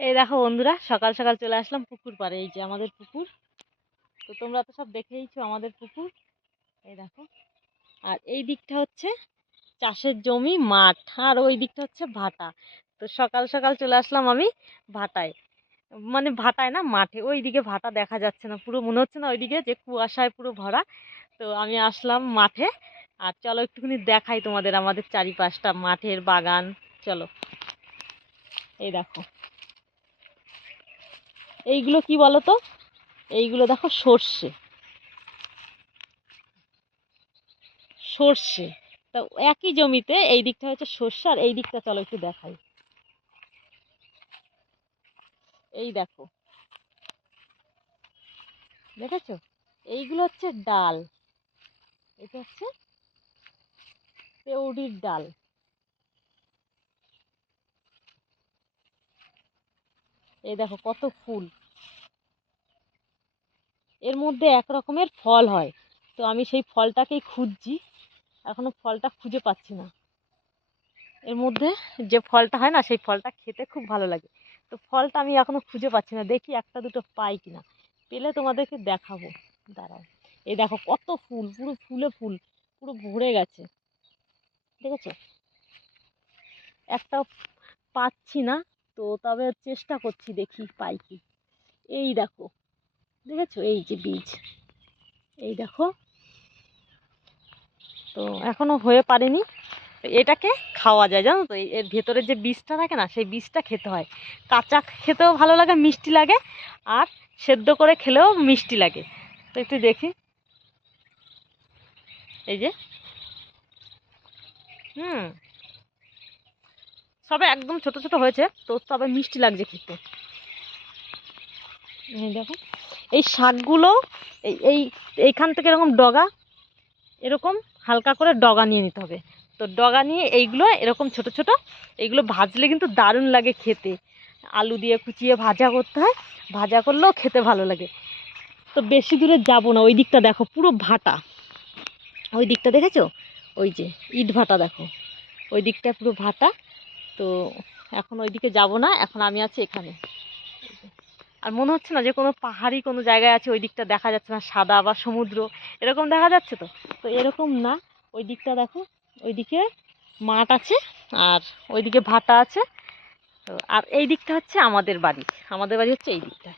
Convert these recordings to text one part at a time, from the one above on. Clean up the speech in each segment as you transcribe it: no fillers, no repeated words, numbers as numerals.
এই দেখো বন্ধুরা, সকাল সকাল চলে আসলাম পুকুর পাড়ে। এই যে আমাদের পুকুর। তো তোমরা তো সব দেখেইছো আমাদের পুকুর। এই দেখো, আর এই দিকটা হচ্ছে চাষের জমি, মাঠ, আর ওই দিকটা হচ্ছে ভাটা। তো সকাল সকাল চলে আসলাম আমি ভাটায়, মানে ভাটায় না, মাঠে। ওইদিকে ভাটা দেখা যাচ্ছে না, পুরো মনে হচ্ছে না ওইদিকে যে কুয়াশায় পুরো ভরা। তো আমি আসলাম মাঠে। আর চলো একটুখানি দেখাই তোমাদের আমাদের চারিপাশটা, মাঠের বাগান। চলো, এই দেখো, এইগুলো কি বলো তো? এইগুলো দেখো সর্ষে, সর্ষে। তা একই জমিতে এই দিকটা হচ্ছে সর্ষে, আর এই দিকটা চলো একটু দেখাই। এই দেখো, দেখেছো? এইগুলো হচ্ছে ডাল, এটা হচ্ছে পেউরির ডাল। এই দেখো কত ফুল, এর মধ্যে এক রকমের ফল হয়। তো আমি সেই ফলটাকেই খুঁজছি, এখনো ফলটা খুঁজে পাচ্ছি না। এর মধ্যে যে ফলটা হয় না, সেই ফলটা খেতে খুব ভালো লাগে। তো ফলটা আমি এখনো খুঁজে পাচ্ছি না, দেখি একটা দুটো পাই কিনা। পেলে তোমাদেরকে দেখাবো, দাঁড়াও। এই দেখো কত ফুল, পুরো ফুলে ফুল, পুরো ভরে গেছে। ঠিক আছে, একটাও পাচ্ছি না। তো তবে চেষ্টা করছি, দেখি পাই কি। এই দেখো, দেখেছো? এই যে বীজ, এই দেখো। তো এখনো হয়ে পারেনি। এটাকে খাওয়া যায়, জানো তো? এর ভেতরে যে বীজটা থাকে না, সেই বীজটা খেতে হয়। কাঁচা খেতেও ভালো লাগে, মিষ্টি লাগে। আর সেদ্ধ করে খেলেও মিষ্টি লাগে। তো একটু দেখি, এই যে, হুম, সবে একদম ছোট ছোট হয়েছে, তো তবে মিষ্টি লাগছে খেতে। এই দেখো, এই শাকগুলো, এই এই এইখান থেকে এরকম ডগা, এরকম হালকা করে ডগা নিয়ে নিতে হবে। তো ডগা নিয়ে এইগুলো এরকম ছোট ছোট, এইগুলো ভাজলে কিন্তু দারুণ লাগে খেতে। আলু দিয়ে কুচিয়ে ভাজা করতে হয়, ভাজা করলেও খেতে ভালো লাগে। তো বেশি দূরে যাব না, ওই দিকটা দেখো পুরো ভাটা। ওই দিকটা দেখেছো? ওই যে ইট ভাটা দেখো, ওই দিকটা পুরো ভাটা। তো এখন ওই দিকে যাব না, এখন আমি আছি এখানে। আর মনে হচ্ছে না যে কোনো পাহাড়ি কোনো জায়গায় আছে, ওই দিকটা দেখা যাচ্ছে না, সাদা বা সমুদ্র এরকম দেখা যাচ্ছে। তো তো এরকম না, ওই দিকটা দেখো, ওইদিকে মাঠ আছে, আর ওইদিকে ভাটা আছে। তো আর এই দিকটা হচ্ছে আমাদের বাড়ি, আমাদের বাড়ি হচ্ছে এই দিকটা।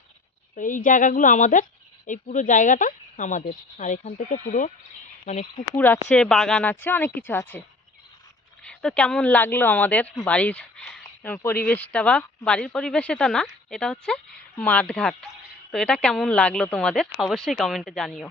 তো এই জায়গাগুলো আমাদের, এই পুরো জায়গাটা আমাদের। আর এখান থেকে পুরো মানে পুকুর আছে, বাগান আছে, অনেক কিছু আছে। তো কেমন লাগলো আমাদের বাড়ির পরিবেশটা, বা বাড়ির পরিবেশ এটা না, এটা হচ্ছে মাঠঘাট। তো এটা কেমন লাগলো তোমাদের, অবশ্যই কমেন্টে জানিও।